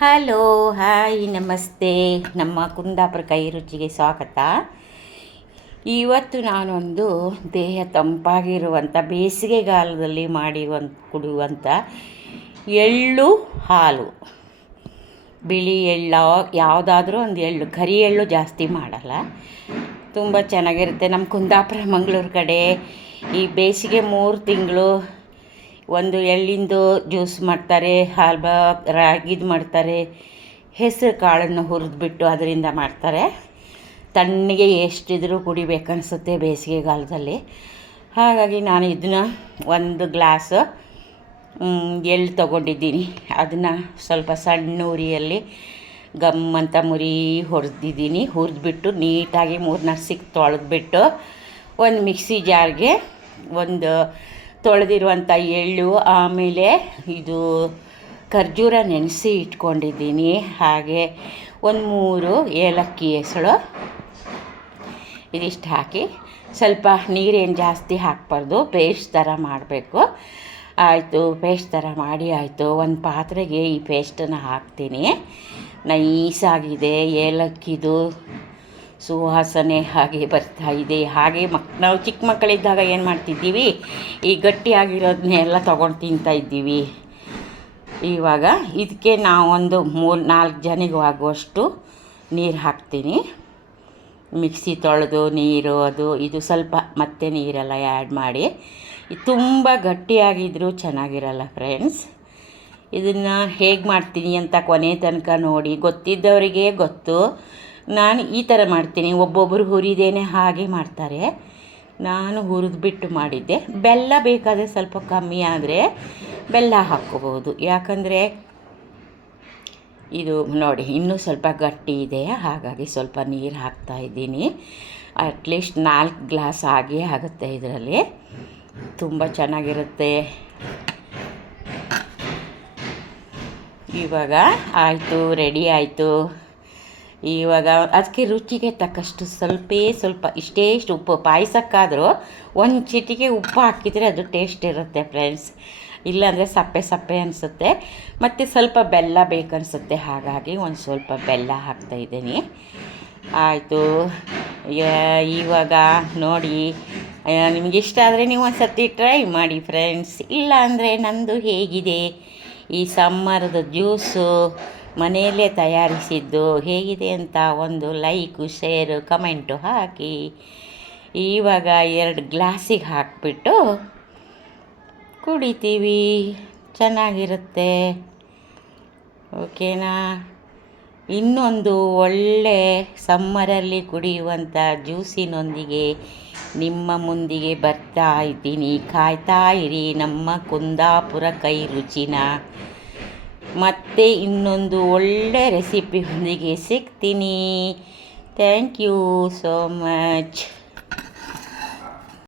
Hello, hi, ನಮಸ್ತೆ. ನಮ್ಮ ಕುಂದಾಪುರ ಕೈ ರುಚಿಗೆ ಸ್ವಾಗತ. ಇವತ್ತು ನಾನೊಂದು ದೇಹ ತಂಪಾಗಿರುವಂಥ, ಬೇಸಿಗೆಗಾಲದಲ್ಲಿ ಮಾಡಿರುವಂಥ, ಕುಡಿಯುವಂಥ ಎಳ್ಳು ಹಾಲು. ಬಿಳಿ ಎಳ್ಳ, ಯಾವುದಾದ್ರೂ ಒಂದು ಎಳ್ಳು, ಕರಿ ಎಳ್ಳು ಜಾಸ್ತಿ ಮಾಡಲ್ಲ. ತುಂಬ ಚೆನ್ನಾಗಿರುತ್ತೆ ನಮ್ಮ ಕುಂದಾಪುರ, ಮಂಗಳೂರು ಕಡೆ. ಈ ಬೇಸಿಗೆ ಮೂರು ತಿಂಗಳು ಒಂದು ಎಳ್ಳಿಂದು ಜ್ಯೂಸ್ ಮಾಡ್ತಾರೆ, ಹಾಲ್ಬ, ರಾಗಿದು ಮಾಡ್ತಾರೆ, ಹೆಸರು ಕಾಳನ್ನು ಹುರಿದ್ಬಿಟ್ಟು ಅದರಿಂದ ಮಾಡ್ತಾರೆ. ತಣ್ಣಗೆ ಎಷ್ಟಿದ್ರೂ ಕುಡಿಬೇಕನ್ಸುತ್ತೆ ಬೇಸಿಗೆಗಾಲದಲ್ಲಿ. ಹಾಗಾಗಿ ನಾನು ಇದನ್ನ ಒಂದು ಗ್ಲಾಸ್ ಎಳ್ಳು ತೊಗೊಂಡಿದ್ದೀನಿ. ಅದನ್ನು ಸ್ವಲ್ಪ ಸಣ್ಣ ಉರಿಯಲ್ಲಿ ಗಮ್ ಅಂತ ಮುರಿ ಹೊಡೆದಿದ್ದೀನಿ ಹುರಿದ್ಬಿಟ್ಟು ನೀಟಾಗಿ ಮೂರು ನರ್ಸಿಗೆ ತೊಳೆದ್ಬಿಟ್ಟು ಒಂದು ಮಿಕ್ಸಿ ಜಾರ್ಗೆ ಒಂದು ತೊಳೆದಿರುವಂಥ ಎಳ್ಳು, ಆಮೇಲೆ ಇದು ಖರ್ಜೂರ ನೆನೆಸಿ ಇಟ್ಕೊಂಡಿದ್ದೀನಿ. ಹಾಗೆ ಒಂದು ಮೂರು ಏಲಕ್ಕಿ ಹೆಸಳು ಇದಿಷ್ಟು ಹಾಕಿ ಸ್ವಲ್ಪ ನೀರೇನು ಜಾಸ್ತಿ ಹಾಕಬಾರ್ದು, ಪೇಸ್ಟ್ ಥರ ಮಾಡಬೇಕು. ಆಯಿತು, ಪೇಸ್ಟ್ ಥರ ಮಾಡಿ ಆಯಿತು. ಒಂದು ಪಾತ್ರೆಗೆ ಈ ಪೇಸ್ಟನ್ನು ಹಾಕ್ತೀನಿ. ನೈಸಾಗಿದೆ ಏಲಕ್ಕಿದು. ಸುವಾಸನೆ ಹಾಗೆ ಬರ್ತಾ ಇದೆ. ಹಾಗೆ ಮಕ್, ನಾವು ಚಿಕ್ಕ ಮಕ್ಕಳಿದ್ದಾಗ ಏನು ಮಾಡ್ತಿದ್ದೀವಿ? ಈ ಗಟ್ಟಿಯಾಗಿರೋದನ್ನೆಲ್ಲ ತೊಗೊಂಡು ತಿಂತಾ ಇದ್ದೀವಿ. ಇವಾಗ ಇದಕ್ಕೆ ನಾವೊಂದು ಮೂರು, ನಾಲ್ಕು ಜನಿಗೆ ಆಗುವಷ್ಟು ನೀರು ಹಾಕ್ತೀನಿ. ಮಿಕ್ಸಿ ತೊಳೆದು ನೀರು, ಅದು, ಇದು ಸ್ವಲ್ಪ ಮತ್ತೆ ನೀರೆಲ್ಲ ಆ್ಯಡ್ ಮಾಡಿ. ತುಂಬ ಗಟ್ಟಿಯಾಗಿದ್ದರೂ ಚೆನ್ನಾಗಿರಲ್ಲ ಫ್ರೆಂಡ್ಸ್. ಇದನ್ನು ಹೇಗೆ ಮಾಡ್ತೀನಿ ಅಂತ ಕೊನೆ ತನಕ ನೋಡಿ. ಗೊತ್ತಿದ್ದವರಿಗೆ ಗೊತ್ತು. ನಾನು ಈ ಥರ ಮಾಡ್ತೀನಿ ಒಬ್ಬೊಬ್ಬರು ಹುರಿದೇನೆ ಹಾಗೆ ಮಾಡ್ತಾರೆ. ನಾನು ಹುರಿದ್ಬಿಟ್ಟು ಮಾಡಿದ್ದೆ. ಬೆಲ್ಲ ಬೇಕಾದರೆ ಸ್ವಲ್ಪ ಕಮ್ಮಿ ಆದರೆ ಬೆಲ್ಲ ಹಾಕ್ಕೋಬೋದು ಯಾಕಂದರೆ ಇದು ನೋಡಿ, ಇನ್ನೂ ಸ್ವಲ್ಪ ಗಟ್ಟಿ ಇದೆ, ಹಾಗಾಗಿ ಸ್ವಲ್ಪ ನೀರು ಹಾಕ್ತಾ ಇದ್ದೀನಿ. ಅಟ್ಲೀಸ್ಟ್ ನಾಲ್ಕು ಗ್ಲಾಸ್ ಆಗಿಯೇ ಆಗುತ್ತೆ ಇದರಲ್ಲಿ. ತುಂಬ ಚೆನ್ನಾಗಿರುತ್ತೆ. ಇವಾಗ ಆಯಿತು, ರೆಡಿ ಆಯಿತು. ಇವಾಗ ಅದಕ್ಕೆ ರುಚಿಗೆ ತಕ್ಕಷ್ಟು ಸ್ವಲ್ಪೇ, ಸ್ವಲ್ಪ ಇಷ್ಟೇ ಇಷ್ಟು ಉಪ್ಪು, ಪಾಯಸಕ್ಕಾದರೂ ಒಂದು ಚಿಟಿಕೆ ಉಪ್ಪು ಹಾಕಿದರೆ ಅದು ಟೇಸ್ಟ್ ಇರುತ್ತೆ ಫ್ರೆಂಡ್ಸ್ ಇಲ್ಲಾಂದರೆ ಸಪ್ಪೆ ಸಪ್ಪೆ ಅನಿಸುತ್ತೆ. ಮತ್ತು ಸ್ವಲ್ಪ ಬೆಲ್ಲ ಬೇಕನ್ನಿಸುತ್ತೆ ಹಾಗಾಗಿ ಒಂದು ಸ್ವಲ್ಪ ಬೆಲ್ಲ ಹಾಕ್ತಾಯಿದ್ದೀನಿ ಆಯಿತು. ಇವಾಗ ನೋಡಿ ನಿಮಗಿಷ್ಟ ಆದರೆ ನೀವು ಒಂದು ಸರ್ತಿ ಟ್ರೈ ಮಾಡಿ ಫ್ರೆಂಡ್ಸ್ ಇಲ್ಲ ಅಂದರೆ ನಂದು ಹೇಗಿದೆ? ಈ ಸಮ್ಮರದ ಜ್ಯೂಸು ಮನೆಯಲ್ಲೇ ತಯಾರಿಸಿದ್ದು ಹೇಗಿದೆ ಅಂತ ಒಂದು ಲೈಕು, ಶೇರು, ಕಮೆಂಟು ಹಾಕಿ. ಇವಾಗ ಎರಡು ಗ್ಲಾಸಿಗೆ ಹಾಕಿಬಿಟ್ಟು ಕುಡಿತೀವಿ. ಚೆನ್ನಾಗಿರುತ್ತೆ. ಓಕೆನಾ? ಇನ್ನೊಂದು ಒಳ್ಳೆ ಸಮ್ಮರಲ್ಲಿ ಕುಡಿಯುವಂಥ ಜ್ಯೂಸಿನೊಂದಿಗೆ ನಿಮ್ಮ ಮುಂದಿಗೆ ಬರ್ತಾ ಇದ್ದೀನಿ. ಕಾಯ್ತಾ ಇರಿ. ನಮ್ಮ ಕುಂದಾಪುರ ಕೈ ರುಚಿನ. ಮತ್ತೆ ಇನ್ನೊಂದು ಒಳ್ಳೆ ರೆಸಿಪಿಯೊಂದಿಗೆ ಸಿಗ್ತೀನಿ. Thank you so much